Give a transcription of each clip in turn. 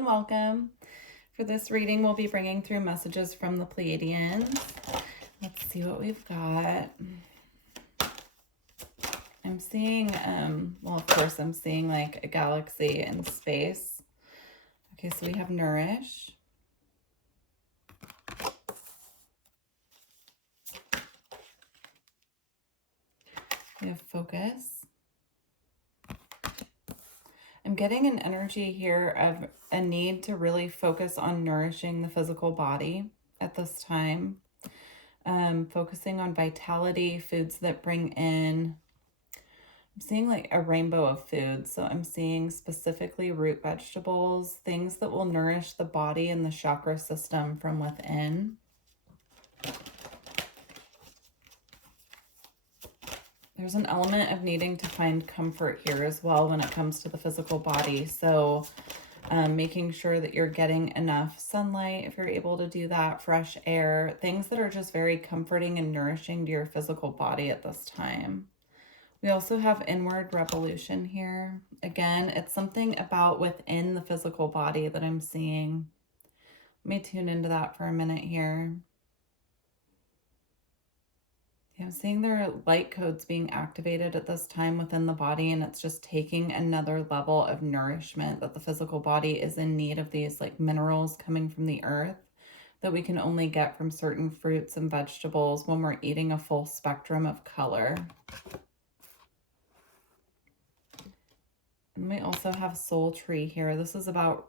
and welcome. For this reading, we'll be bringing through messages from the Pleiadians. Let's see what we've got. I'm seeing, well, of course, I'm seeing like a galaxy in space. Okay, so we have nourish. We have focus. I'm getting an energy here of a need to really focus on nourishing the physical body at this time. Focusing on vitality, foods that bring in, I'm seeing like a rainbow of foods. So I'm seeing specifically root vegetables, things that will nourish the body and the chakra system from within. There's an element of needing to find comfort here as well when it comes to the physical body. So making sure that you're getting enough sunlight, if you're able to do that, fresh air, things that are just very comforting and nourishing to your physical body at this time. We also have inward revolution here. Again, it's something about within the physical body that I'm seeing. Let me tune into that for a minute here. I'm seeing there are light codes being activated at this time within the body, and it's just taking another level of nourishment, that the physical body is in need of these like minerals coming from the earth that we can only get from certain fruits and vegetables when we're eating a full spectrum of color. And we also have soul tree here. This is about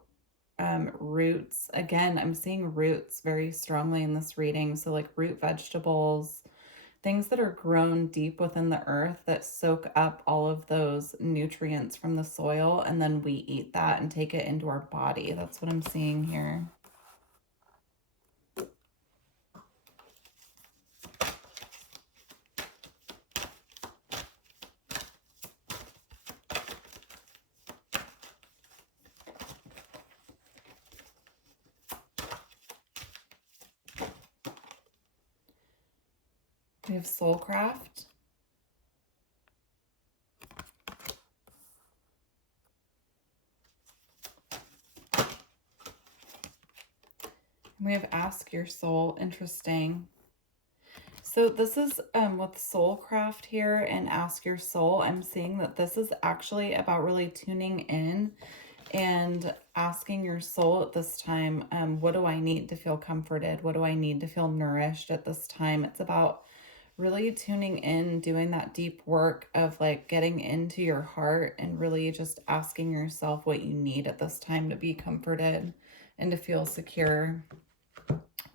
roots. Again, I'm seeing roots very strongly in this reading. So like root vegetables, things that are grown deep within the earth that soak up all of those nutrients from the soil, and then we eat that and take it into our body. That's what I'm seeing here. We have soulcraft. We have ask your soul. Interesting. So this is with soulcraft here and ask your soul. I'm seeing that this is actually about really tuning in and asking your soul at this time, what do I need to feel comforted? What do I need to feel nourished at this time? It's about really tuning in, doing that deep work of like getting into your heart and really just asking yourself what you need at this time to be comforted and to feel secure.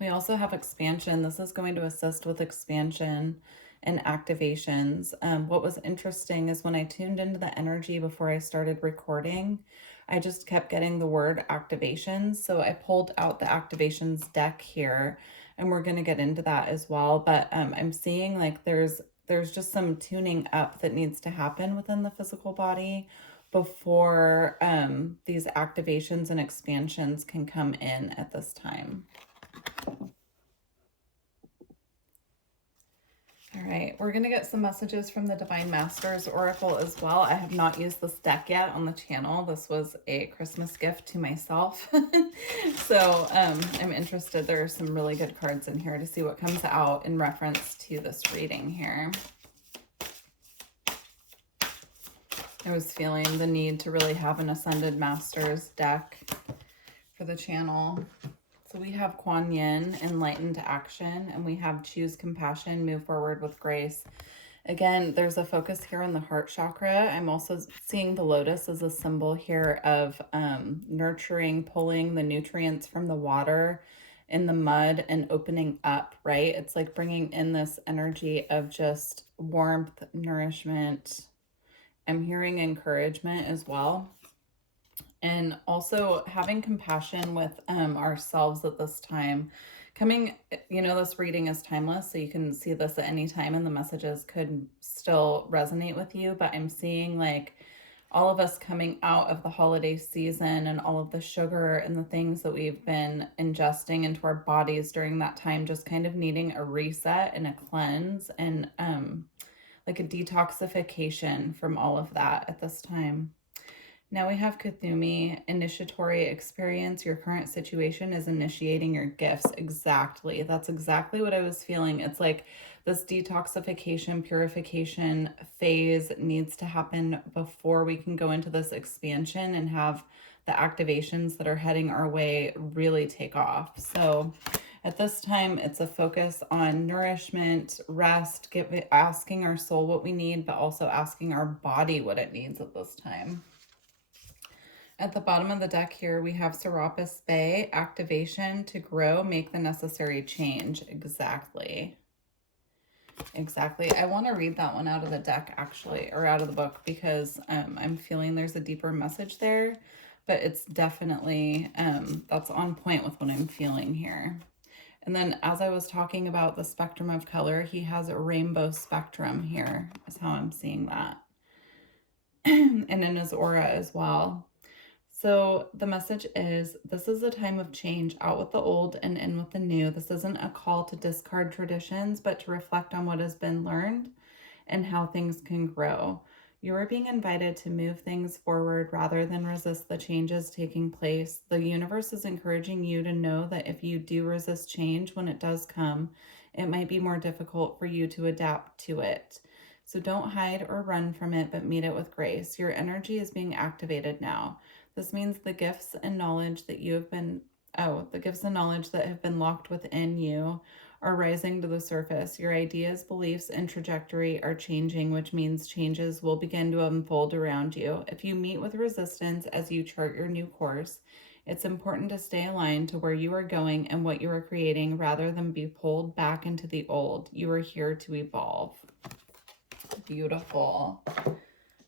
We also have expansion. This is going to assist with expansion and activations. What was interesting is when I tuned into the energy before I started recording, I just kept getting the word activations. So I pulled out the activations deck here, and we're going to get into that as well. But I'm seeing like there's just some tuning up that needs to happen within the physical body before these activations and expansions can come in at this time. All right, we're going to get some messages from the Divine Masters Oracle as well. I have not used this deck yet on the channel. This was a Christmas gift to myself. So I'm interested. There are some really good cards in here to see what comes out in reference to this reading here. I was feeling the need to really have an Ascended Masters deck for the channel. So we have Kuan Yin, Enlightened Action, and we have Choose Compassion, Move Forward with Grace. Again, there's a focus here on the heart chakra. I'm also seeing the lotus as a symbol here of nurturing, pulling the nutrients from the water in the mud and opening up, right? It's like bringing in this energy of just warmth, nourishment. I'm hearing encouragement as well. And also having compassion with ourselves at this time. Coming, this reading is timeless, so you can see this at any time and the messages could still resonate with you. But I'm seeing like all of us coming out of the holiday season and all of the sugar and the things that we've been ingesting into our bodies during that time, just kind of needing a reset and a cleanse and like a detoxification from all of that at this time. Now we have Kuthumi, initiatory experience. Your current situation is initiating your gifts. Exactly. That's exactly what I was feeling. It's like this detoxification, purification phase needs to happen before we can go into this expansion and have the activations that are heading our way really take off. So at this time, it's a focus on nourishment, rest, asking our soul what we need, but also asking our body what it needs at this time. At the bottom of the deck here, we have Serapis Bay, activation to grow, make the necessary change. Exactly. Exactly. I want to read that one out of the deck, actually, or out of the book, because I'm feeling there's a deeper message there, but it's definitely, that's on point with what I'm feeling here. And then as I was talking about the spectrum of color, he has a rainbow spectrum here, is how I'm seeing that. And in his aura as well. So the message is, this is a time of change, out with the old and in with the new. This isn't a call to discard traditions, but to reflect on what has been learned and how things can grow. You are being invited to move things forward rather than resist the changes taking place. The universe is encouraging you to know that if you do resist change when it does come, it might be more difficult for you to adapt to it. So don't hide or run from it, but meet it with grace. Your energy is being activated now. This means the gifts and knowledge that the gifts and knowledge that have been locked within you are rising to the surface. Your ideas, beliefs, and trajectory are changing, which means changes will begin to unfold around you. If you meet with resistance as you chart your new course, it's important to stay aligned to where you are going and what you are creating rather than be pulled back into the old. You are here to evolve. Beautiful.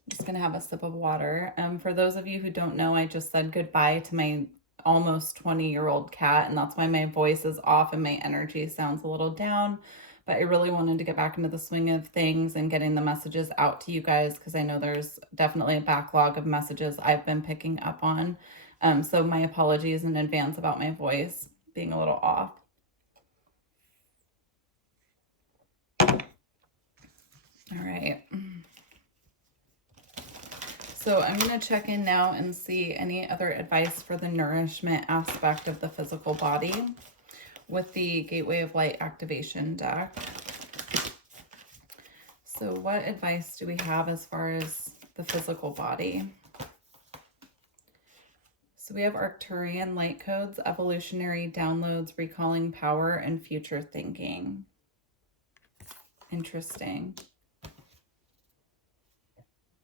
Just gonna have a sip of water. For those of you who don't know, I just said goodbye to my almost 20-year-old cat, and that's why my voice is off and my energy sounds a little down. But I really wanted to get back into the swing of things and getting the messages out to you guys, because I know there's definitely a backlog of messages I've been picking up on. So my apologies in advance about my voice being a little off. All right. So I'm going to check in now and see any other advice for the nourishment aspect of the physical body with the Gateway of Light activation deck. So what advice do we have as far as the physical body? So we have Arcturian light codes, evolutionary downloads, recalling power, and future thinking. Interesting.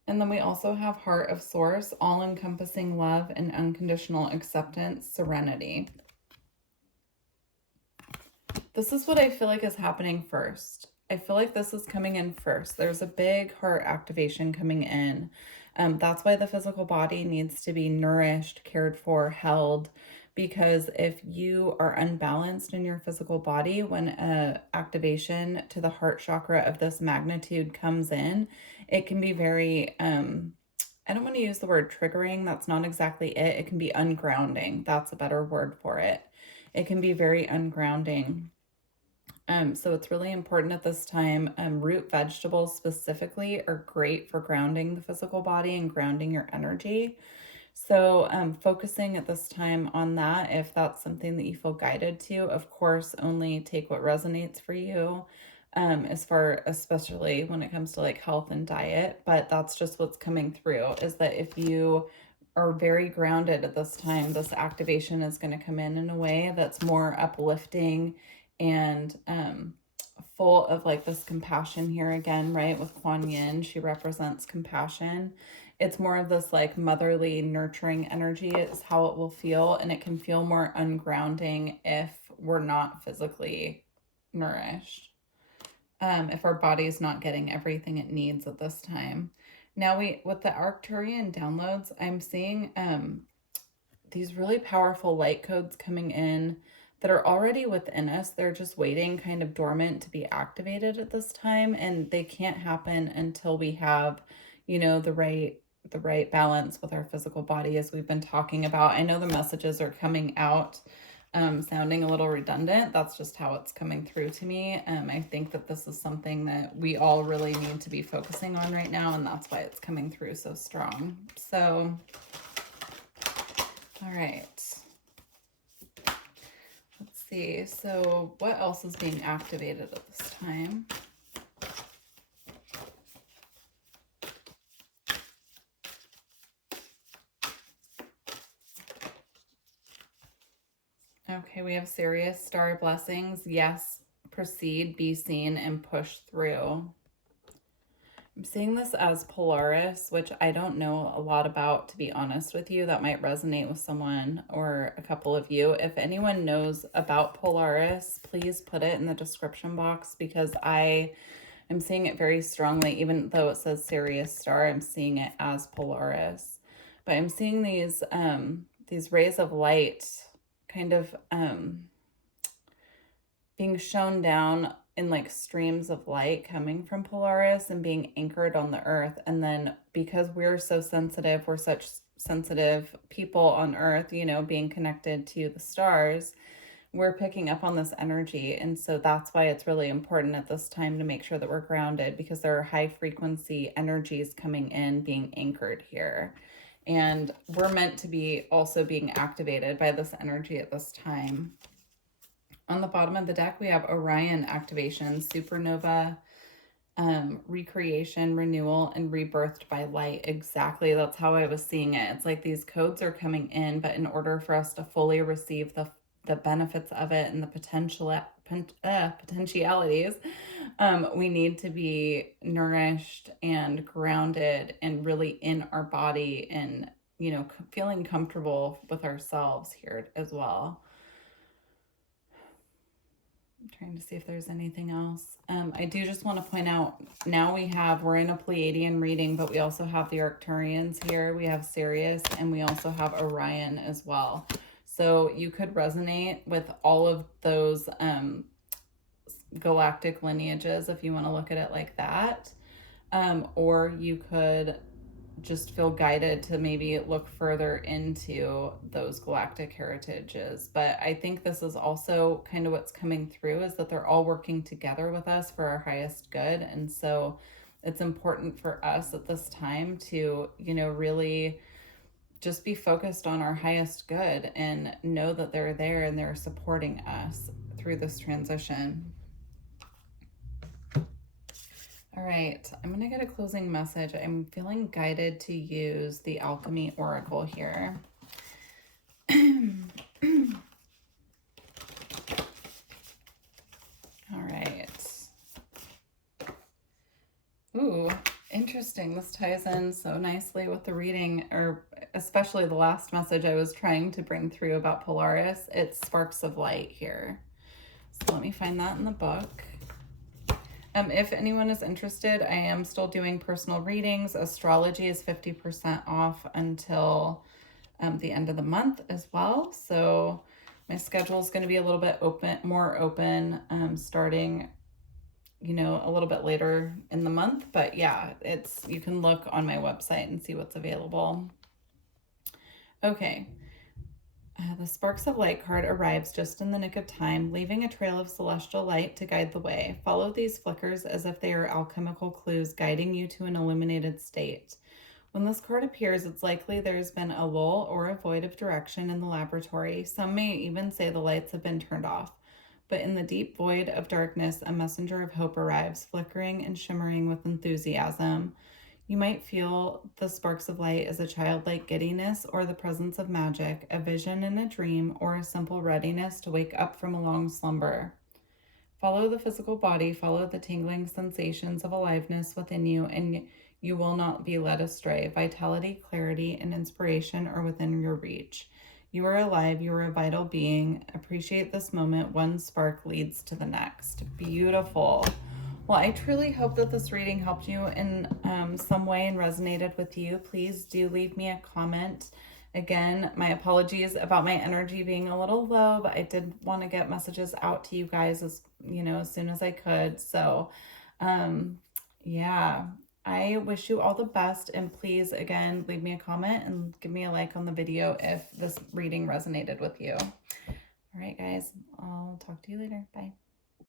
And then we also have Heart of Source, all-encompassing love and unconditional acceptance, serenity. This is what I feel like is happening first. I feel like this is coming in first. There's a big heart activation coming in. That's why the physical body needs to be nourished, cared for, held, because if you are unbalanced in your physical body, when an activation to the heart chakra of this magnitude comes in, it can be very, I don't want to use the word triggering. That's not exactly it. It can be ungrounding. That's a better word for it. It can be very ungrounding. So it's really important at this time. Root vegetables specifically are great for grounding the physical body and grounding your energy. So focusing at this time on that, if that's something that you feel guided to, of course, only take what resonates for you, especially when it comes to like health and diet. But that's just what's coming through, is that if you are very grounded at this time, this activation is going to come in a way that's more uplifting and full of like this compassion here again, right? With Kuan Yin, she represents compassion. It's more of this like motherly, nurturing energy is how it will feel. And it can feel more ungrounding if we're not physically nourished. If our body's not getting everything it needs at this time. Now with the Arcturian downloads, I'm seeing these really powerful light codes coming in that are already within us. They're just waiting, kind of dormant, to be activated at this time. And they can't happen until we have, you know, the right balance with our physical body, as we've been talking about. I know the messages are coming out sounding a little redundant. That's just how it's coming through to me. I think that this is something that we all really need to be focusing on right now, and that's why it's coming through so strong. So, all right. Let's see. So what else is being activated at this time? Okay, we have serious star blessings. Yes, proceed, be seen, and push through. I'm seeing this as Polaris, which I don't know a lot about, to be honest with you. That might resonate with someone or a couple of you. If anyone knows about Polaris, please put it in the description box, because I am seeing it very strongly. Even though it says Sirius star, I'm seeing it as Polaris. But I'm seeing these rays of light kind of being shown down in like streams of light coming from Polaris and being anchored on the earth. And then because we're so sensitive, we're such sensitive people on earth, you know, being connected to the stars, we're picking up on this energy. And so that's why it's really important at this time to make sure that we're grounded, because there are high frequency energies coming in, being anchored here. And we're meant to be also being activated by this energy at this time. On the bottom of the deck, we have Orion activation, supernova, recreation, renewal, and rebirthed by light. Exactly. That's how I was seeing it. It's like these codes are coming in, but in order for us to fully receive the benefits of it and the potentialities, we need to be nourished and grounded and really in our body and, you know, feeling comfortable with ourselves here as well. I'm trying to see if there's anything else. I do just want to point out, now we're in a Pleiadian reading, but we also have the Arcturians here. We have Sirius, and we also have Orion as well. So you could resonate with all of those galactic lineages if you want to look at it like that. Or you could just feel guided to maybe look further into those galactic heritages. But I think this is also kind of what's coming through, is that they're all working together with us for our highest good. And so it's important for us at this time to, you know, really just be focused on our highest good and know that they're there and they're supporting us through this transition. All right, I'm going to get a closing message. I'm feeling guided to use the Alchemy Oracle here. All right. Ooh, interesting. This ties in so nicely with the reading, or especially the last message I was trying to bring through about Polaris. It's sparks of light here. So let me find that in the book. If anyone is interested, I am still doing personal readings. Astrology is 50% off until the end of the month as well. So my schedule is going to be a little bit more open, starting, you know, a little bit later in the month. But yeah, you can look on my website and see what's available. Okay. The Sparks of Light card arrives just in the nick of time, leaving a trail of celestial light to guide the way. Follow these flickers as if they are alchemical clues guiding you to an illuminated state. When this card appears, it's likely there's been a lull or a void of direction in the laboratory. Some may even say the lights have been turned off. But in the deep void of darkness, a messenger of hope arrives, flickering and shimmering with enthusiasm. You might feel the sparks of light as a childlike giddiness or the presence of magic, a vision in a dream, or a simple readiness to wake up from a long slumber. Follow the physical body, follow the tingling sensations of aliveness within you, and you will not be led astray. Vitality, clarity, and inspiration are within your reach. You are alive, you are a vital being. Appreciate this moment. One spark leads to the next. Beautiful. Well, I truly hope that this reading helped you in some way and resonated with you. Please do leave me a comment. Again, my apologies about my energy being a little low, but I did want to get messages out to you guys as soon as I could. So, yeah, I wish you all the best. And please, again, leave me a comment and give me a like on the video if this reading resonated with you. All right, guys. I'll talk to you later. Bye.